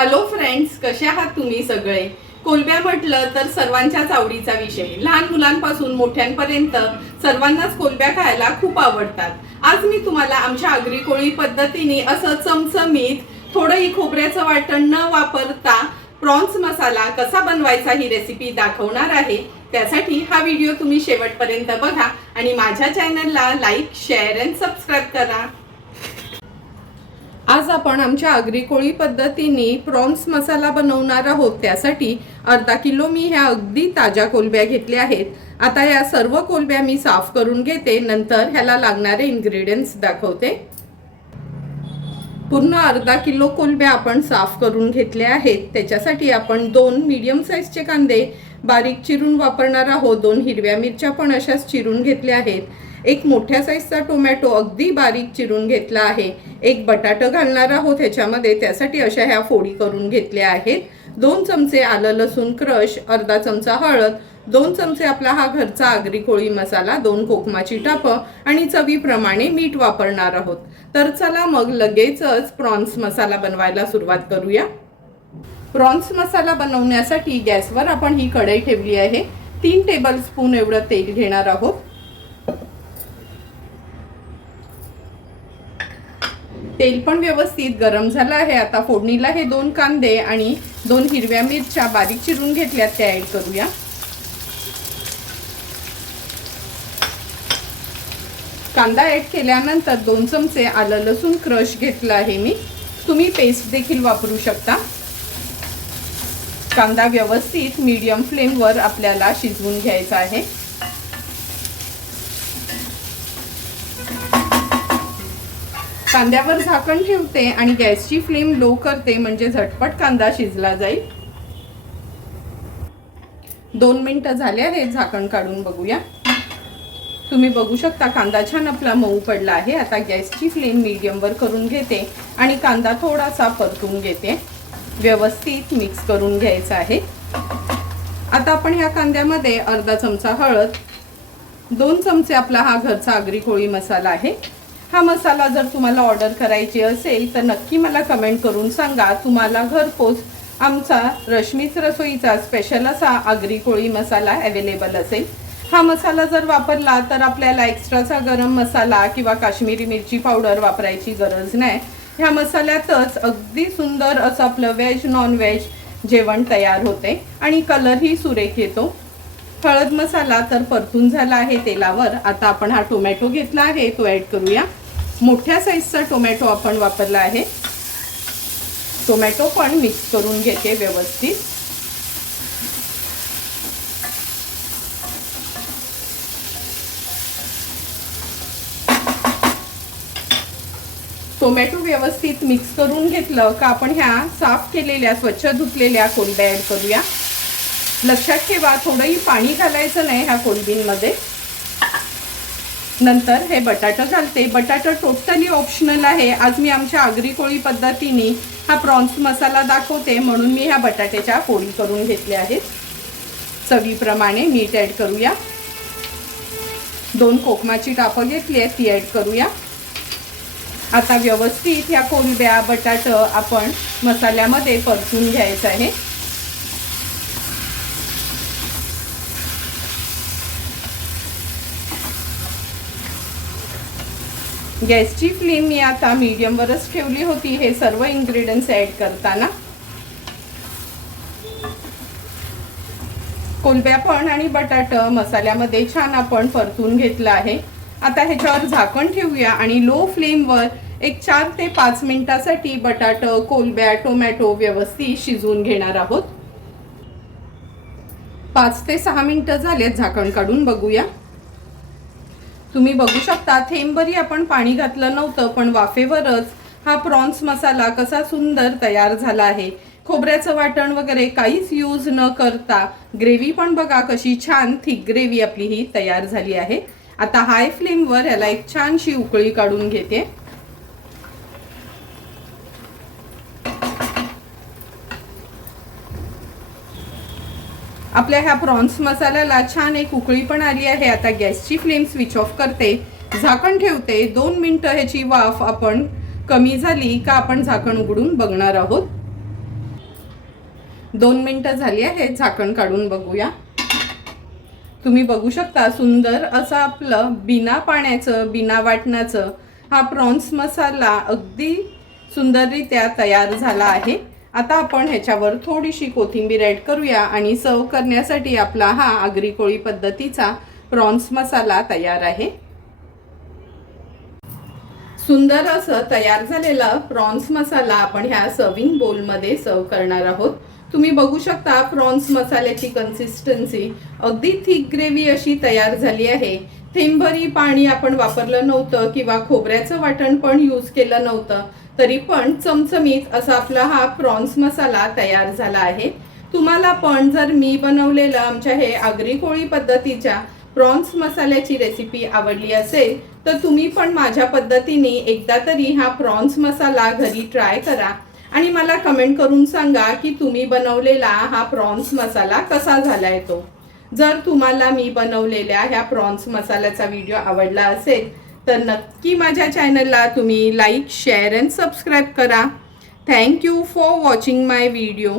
Hello friends, कसे आहात तुम्ही सगळे? कोलंब्या म्हटलं तर सर्वांच्याच आवडीचा विषय. लहान मुलांपासून मोठ्यांपर्यंत सर्वांनाच कोलंब्या खायला खूप आवडतात. आज मी तुम्हाला आमच्या आगरी कोळी पद्धतीने असं चमचमीत थोडंही खोबऱ्याचं वाटण न वापरता प्रॉन्स मसाला कसा बनवायचा ही रेसिपी दाखवणार आहे. त्यासाठी हा व्हिडिओ तुम्ही शेवटपर्यंत बघा आणि माझ्या चॅनलला लाईक, शेअर आणि सबस्क्राईब करा. आज आपण आमच्या आगरी कोळी पद्धतीने प्रॉन्स मसाला बनवणार आहोत. त्यासाठी अर्धा किलो मी ह्या अगदी ताज्या कोलंब्या घेतल्या आहेत. आता या सर्व कोलंब्या मी साफ करून घेते, नंतर ह्याला लागणारे इन्ग्रेडियंट्स दाखवते. पूर्ण अर्धा किलो कोलंब्या आपण साफ करून घेतल्या आहेत. त्याच्यासाठी आपण 2 मीडियम साईजचे कांदे बारीक चिरून वापरणार आहोत. 2 हिरव्या मिरच्या पण अशाच चिरून घेतल्या आहेत. एक मोठ्या साईजचा टोमॅटो अगदी बारीक चिरून घेतला आहे. एक बटाटा घालणार आहोत ह्याच्यामध्ये, त्यासाठी अशा ह्या फोडी करून घेतल्या आहेत. 2 चमचे आलं लसूण क्रश, अर्धा चमचा हळद, 2 चमचे आपला हा घरचा आगरी कोळी मसाला, 2 कोकमाची टापं आणि चवीप्रमाणे मीठ वापरणार आहोत. तर चला मग लगेचच प्रॉन्स मसाला बनवायला सुरुवात करूया. प्रॉन्स मसाला बनवण्यासाठी गॅसवर आपण ही कढई ठेवली आहे. 3 टेबलस्पून एवढं तेल घेणार आहोत. तेल पण व्यवस्थित गरम झालं आहे. आता फोडणीला हे 2 कांदे आणि 2 हिरव्या मिरच्या बारीक चिरून घेतल्यात त्या ऍड करूया. कांदा ऍड केल्यानंतर 2 चमचे आलं लसूण क्रश घेतला आहे मी. तुम्ही पेस्ट देखील वापरू शकता. कांदा व्यवस्थित मीडियम फ्लेमवर आपल्याला शिजवून घ्यायचा आहे. कांद्यावर झाकण ठेवते आणि गॅसची फ्लेम लो करते, म्हणजे झटपट कांदा शिजला जाईल. 2 मिनिटं झाले आहेत. झाकण काढून बघूया. तुम्ही बघू शकता कांदा छान आपला मऊ पडला आहे. आता गॅसची फ्लेम मीडियमवर करून घेते आणि कांदा थोडासा परतून घेते. व्यवस्थित मिक्स करून घ्यायचा आहे. आता आपण ह्या कांद्यामध्ये अर्धा चमचा हळद, 2 चमचे आपला हा घरचा आगरी कोळी मसाला आहे. हा मसाला जर तुम्हाला ऑर्डर करायची असेल तर नक्की मला कमेंट करून सांगा. तुम्हाला घरपोच आमचा रश्मीच रसोईचा स्पेशल असा आगरी कोळी मसाला अवेलेबल असेल. हा मसाला जर वापरला तर आपल्याला एक्स्ट्राचा गरम मसाला किंवा काश्मीरी मिरची पावडर वापरायची गरज नाही. ह्या मसाल्यातच अगदी सुंदर असं आपलं व्हेज नॉन व्हेज जेवण तयार होते आणि कलरही सुरेख येतो. हळद मसाला तर परतून झाला आहे तेलावर. आता आपण हा टोमॅटो घेतला आहे तो ऍड करूया. मोठ्या साईजचा टोमॅटो आपण वापरला आहे. टोमॅटो पण मिक्स करून घेते व्यवस्थित. टोमॅटो व्यवस्थित मिक्स करून घेतलं का आपण ह्या साफ केलेल्या स्वच्छ धुतलेल्या कोलंब्या ऍड करूया. लक्षात ठेवा थोडंही पाणी घालायचं नाही ह्या कोलंबींमध्ये. नंतर हे बटाटा घालते. बटाटा टोटली ऑप्शनल आहे. आज मी आमच्या आगरी कोळी पद्धतीने हा प्रॉन्स मसाला दाखवते म्हणून मी ह्या बटाट्याच्या फोडी करून घेतल्या आहेत. चवीप्रमाणे मीठ ऍड करूया. 2 कोकमाची टापं घेतली आहे ती ऍड करूया. आता व्यवस्थित ह्या कोलंब्या बटाटा आपण मसाल्यामध्ये परतून घ्यायचं आहे. गॅसची फ्लेम मी आता मीडियमवरच ठेवली होती हे सर्व इन्ग्रेडियंट्स ऍड करताना. कोलंब्या पण आणि बटाटा मसाल्यामध्ये छान आपण परतून घेतला आहे. आता ह्याच्यावर झाकण ठेवूया आणि लो फ्लेमवर एक 4 ते 5 मिनिटासाठी बटाटा, कोलंब्या, टोमॅटो व्यवस्थित शिजवून घेणार आहोत. 5 ते 6 मिनिटं झालेत. झाकण काढून बघूया. तुम्ही बघू शकता थेंबभरी आपण पाणी घातलं नव्हतं, पण वाफेवरच हा प्रॉन्स मसाला कसा सुंदर तयार झाला आहे. खोबऱ्याचं वाटण वगैरे काहीच यूज न करता ग्रेव्ही पण बघा कशी छान थिक ग्रेव्ही आपली ही तयार झाली आहे. आता हाय फ्लेमवर याला एक छानशी उकळी काढून घेते. आपल्या ह्या प्रॉन्स मसाल्याला छान एक उकळी पण आली आहे. आता गॅसची फ्लेम स्विच ऑफ करते. झाकण ठेवते. 2 मिनिटं ह्याची वाफ आपण कमी झाली का आपण झाकण उघडून बघणार आहोत. 2 मिनिटं झाली आहेत, झाकण काढून बघूया. तुम्ही बघू शकता सुंदर असं आपलं बिना पाण्याचं बिना वाटणाचं हा प्रॉन्स मसाला अगदी सुंदररित्या तयार झाला आहे. आता आपण ह्याच्यावर थोडीशी कोथिंबीर ॲड करूया आणि सर्व करण्यासाठी आपला हा आगरी कोळी पद्धतीचा प्रॉन्स मसाला तयार आहे. सुंदर असं तयार झालेला प्रॉन्स मसाला आपण ह्या सर्विंग बोलमध्ये सर्व करणार आहोत. तुम्ही बघू शकता प्रॉन्स मसाल्याची कन्सिस्टन्सी अगदी थिक ग्रेव्ही अशी तयार झाली आहे. थेंबभरी पाणी आपण वापरलं नव्हतं किंवा खोबऱ्याचं वाटण पण यूज केलं नव्हतं, तरी पण चमचमीत असा आपला हा प्रॉन्स मसाला तयार झाला आहे. तुम्हाला पण जर मी बनवलेलं आमच्या हे आगरी कोळी पद्धतीच्या प्रॉन्स मसाल्याची रेसिपी आवडली असेल तर तुम्ही पण माझ्या पद्धतीने एकदा तरी हा प्रॉन्स मसाला घरी ट्राय करा आणि मला कमेंट करून सांगा की तुम्ही बनवलेला हा प्रॉन्स मसाला कसा झालाय तो. जर तुम्हाला मी बनवलेल्या ह्या प्रॉन्स मसाल्याचा व्हिडिओ आवडला असेल तर नक्की माझ्या चॅनलला तुम्ही लाईक, शेअर अँड सबस्क्राईब करा. Thank you for watching my video.